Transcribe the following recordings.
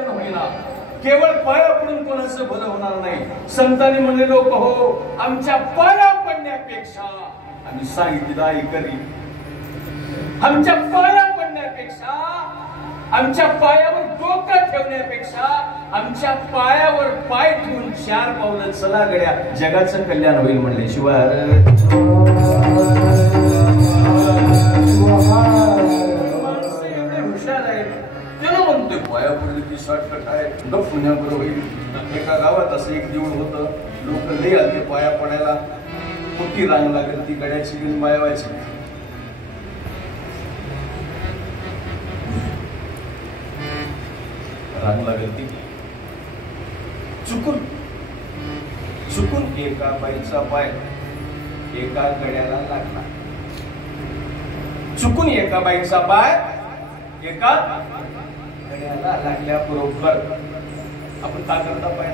कल्याण होईना, केवळ पाया पडून कोणाचं भलं होणार नाही. संतांनी म्हणले, लोक हो, आमच्या पाया पडण्यापेक्षा, आम्ही सांगितलं ऐकली, आमच्या पाया पडण्यापेक्षा, आमच्या पायावर डोकं ठेवण्यापेक्षा आमच्या पायावर पाय ठेवून 4 पावलं चला गड्या, जगाचं कल्याण होईल म्हणले. शिवाय माणसं एवढे हुशार आहेत, त्याला म्हणतोय पाया पडले की शॉर्टकट आहे, गप पुण्याबरोबर होईल. एका गावात असं एक देऊळ होतं, लोक लई आले पाया पडायला, मोठी रांग लागेल, ती गड्याची घेऊन पाया व्हायची. रांग लागेल ती चुकून एका बाईचा पाय एका गड्याला लागला. चुकून एका बाईचा पाय एका गड्याला लागल्याबरोबर आपण काय करता, पाय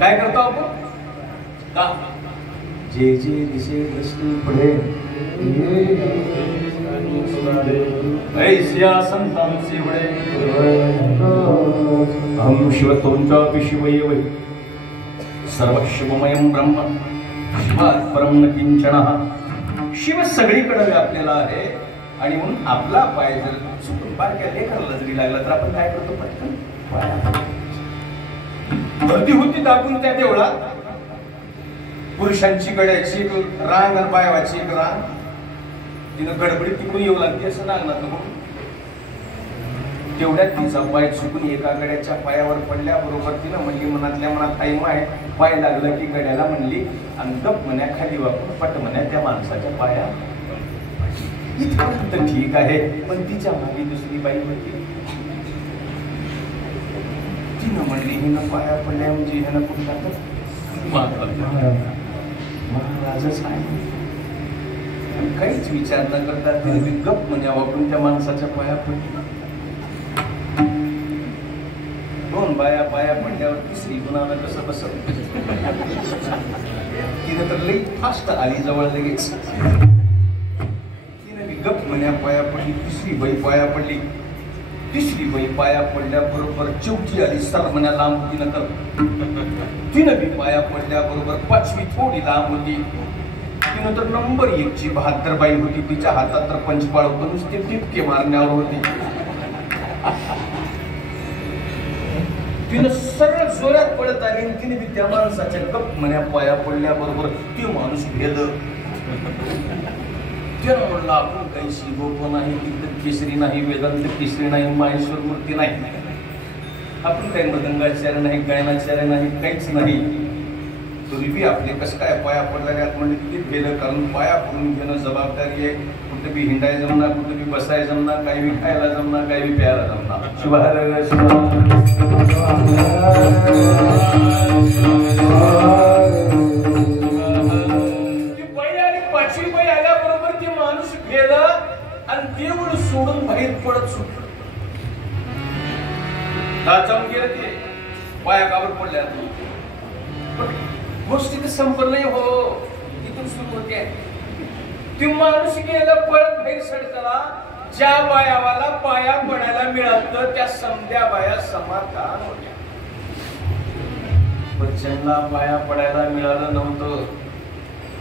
काय करतो आपण का, जे जे दिसे दृष्टी पुढे ऐसिया संतांचे वडे, अहं शिवतोंचापि शिवैव सर्व शिवमयं ब्रह्म शिवात परम न किंचनः. शिव सगळीकडे व्यापलेला आहे आणि म्हणून आपला पाय जर चुकून बारक्या लेकराला जरी लागला तर आपण काय करतो, पटकन गर्दी होती दाखवून त्या देवळात. पुरुषांची गड्याची रांग आणि बायवाची एक रांग, तिनं गडबडीत तिकडून येऊ लागते असं नागनाथ म्हणून. तेवढ्यात तिचा पाय चुकून एका गड्याच्या पायावर पडल्याबरोबर तिनं म्हणली मनातल्या मनात आई माय, पाय लागलं की गड्याला म्हणली आणि गप मन्या खाली वापरून पट मन्या त्या माणसाच्या पाया. इतकं तर ठीक आहे, पण तिच्या मागे दुसरी बाई होती. तिनं म्हणली हिनं पाया पडल्या म्हणजे ह्यानं कुठला महाराजच आहे. काहीच विचार न करता तिने गप म्हणजे वापरून त्या माणसाच्या पाया पडली. 2 बाया पाया पडल्यावर तिसरी गुणानं कसं बसत. तिने तर लई फास्ट आली जवळ लगेच. तिने गप म्हण्या पाया पडली, तिसरी बाई पाया पडली. तिसरी बाई पाया पडल्याबरोबर चौथी आली सर म्हण्या लांब होती न कर. तिनं बी पाया पडल्याबरोबर 5वी थोडी लांब होती. तिनं तर नंबर 1ची 72 बाई होती. तिच्या हातात तर पंचपाळ होतं, नुसते टिपके मारण्यावर होती. तिनं सरळ जोरात पडत आली. तिने बी त्या माणसाच्या गप म्हण्या पाया पडल्याबरोबर ते माणूस भेद. त्यानं म्हणलं आपण काही शिगोप नाही, कीर्तन केसरी नाही, वेदांत केसरी नाही, माहेश्वर मूर्ती नाही, आपण काही मृदंगाचार्य नाही, गायनाचार्य नाही, काहीच नाही. तुम्ही बी आपले कसं काय पाया पडलेले आत म्हणजे किती भेद कारण पाया पडून घेणं जबाबदारी आहे. कुठे बी हिंडाय जमणार, कुठे बी बसाय जमणार, काही बी खायला जमणार, काही बी प्यायला जमणार. ती बाई आणि 5वी बाई आल्याबरोबर ती माणूस गेलं आणि देऊळ सोडून बाहेर पडत सुटलं. नाचावून गेलं ते पाया कावर पडल्या. गोष्टी तर संपन्न नाही हो, तिथून सुरू होते. ती माणूस गेलं पळत बाहेर सडकला. ज्या बायावाला पाया पडायला मिळालं त्या समध्या बाया समाधान होत्या. पण ज्यांना पाया पडायला मिळालं नव्हतं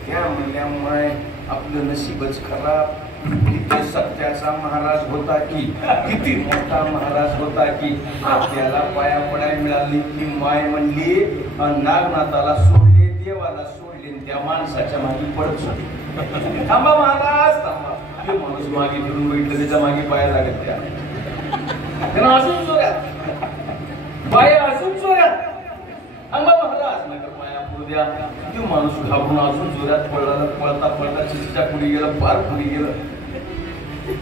त्या म्हणल्यामुळे आपलं नशीबच खराब. किती सत्याचा महाराज होता की, किती मोठा महाराज होता की त्याला पाया पडायला मिळाली की माय म्हणली नागनाथाला सोडले, देवाला सोडले, त्या माणसाच्या मागे पडत सुटले. थांबा महाराज थांबा. ते माणूस मागे फिरून बैठलं, त्याच्या मागे पाया लागत त्या अजून जोऱ्यात पाया, अजून जोऱ्यात. थांबा महाराज नका पाया पडू द्या. तो माणूस घाबरून अजून जोऱ्यात पडला. पळता पळता चिठीच्या पुढे गेलं, फार पुढे गेलं.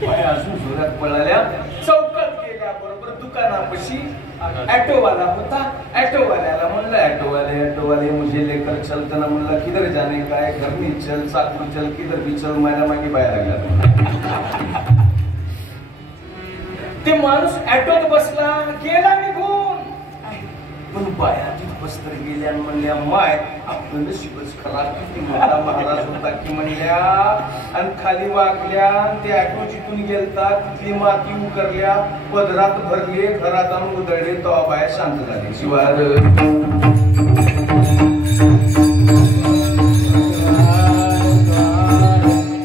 पाया अजून जोरात पळाल्या. चौकात गेल्याबरोबर दुकानापाशी ऑटोवाला होता. ऑटोवाल्याला म्हणलं ऑटोवाले मुझे लेकर चलते ना. म्हणलं किधर जाने का है, घर में चल, साकू चल, किधर भी चल. माझ्या मागे बाया लागला. ते माणूस ऑटोत बसला, गेला निघून. पण बाया तिथपस्तर गेल्या म्हणल्या माय आपलं नशीबच खरा किती मोठा महाराज होता की म्हणल्या आणि खाली वाकल्या ते ऍटो जिथून गेलता तिथली माती उकरल्या पदरात भरले घरात आणून उधळले तेव्हा बाया शांत झाली शिवाय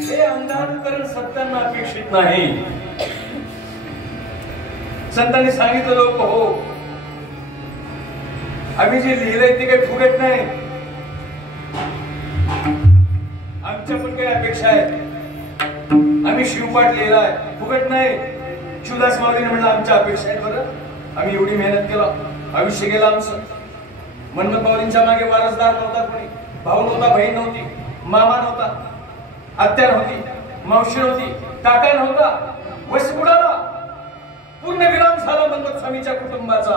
हे अंधाकरण सत्यांना अपेक्षित नाही संतांनी सांगितलं लोक हो आम्ही जे लिहिलंय ते काही फुगत नाही आमच्या पण काही अपेक्षा आहेत आम्ही शिवपाठ लिहिलाय फुगत नाही शिवदास माऊलीने म्हणलं आमच्या अपेक्षा आहेत बरं आम्ही एवढी मेहनत केलं आयुष्य गेलं आमचं म्हणणं माऊलींच्या मागे वारसदार नव्हता कोणी भाऊ नव्हता बहीण नव्हती मामा नव्हता आत्या नव्हती मावशी नव्हती काका नव्हता वस बुडाला पूर्ण विराम झाला मनमथ स्वामीच्या कुटुंबाचा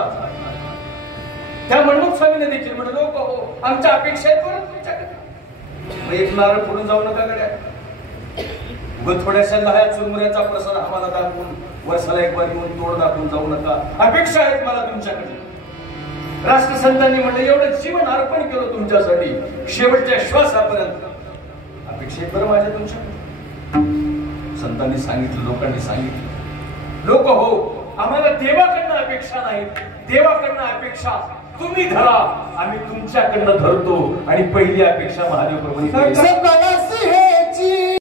त्या मनमथ स्वामीने देखील म्हणलं लोक हो आमच्या अपेक्षा आहेत बरं तुमच्याकडे एक नारळ फोडून जाऊ नका गड्या थोड्याशा लहाया चुरमुऱ्याचा प्रसार आम्हाला दाखवून वर्षाला एक बार येऊन तोड दाखवून जाऊ नका अपेक्षा आहेत मला तुमच्याकडे राष्ट्रसंतांनी म्हणलं एवढं जीवन अर्पण केलं तुमच्यासाठी शेवटच्या श्वासापर्यंत अपेक्षित बरं माझ्या तुमच्याकडे संतांनी सांगितलं लोकांनी सांगितलं लोक हो आम्हाला देवाकडनं अपेक्षा नाही देवाकडनं अपेक्षा तुम्ही धरा आम्ही तुमच्याकडनं धरतो आणि पहिली अपेक्षा महादेव प्रभू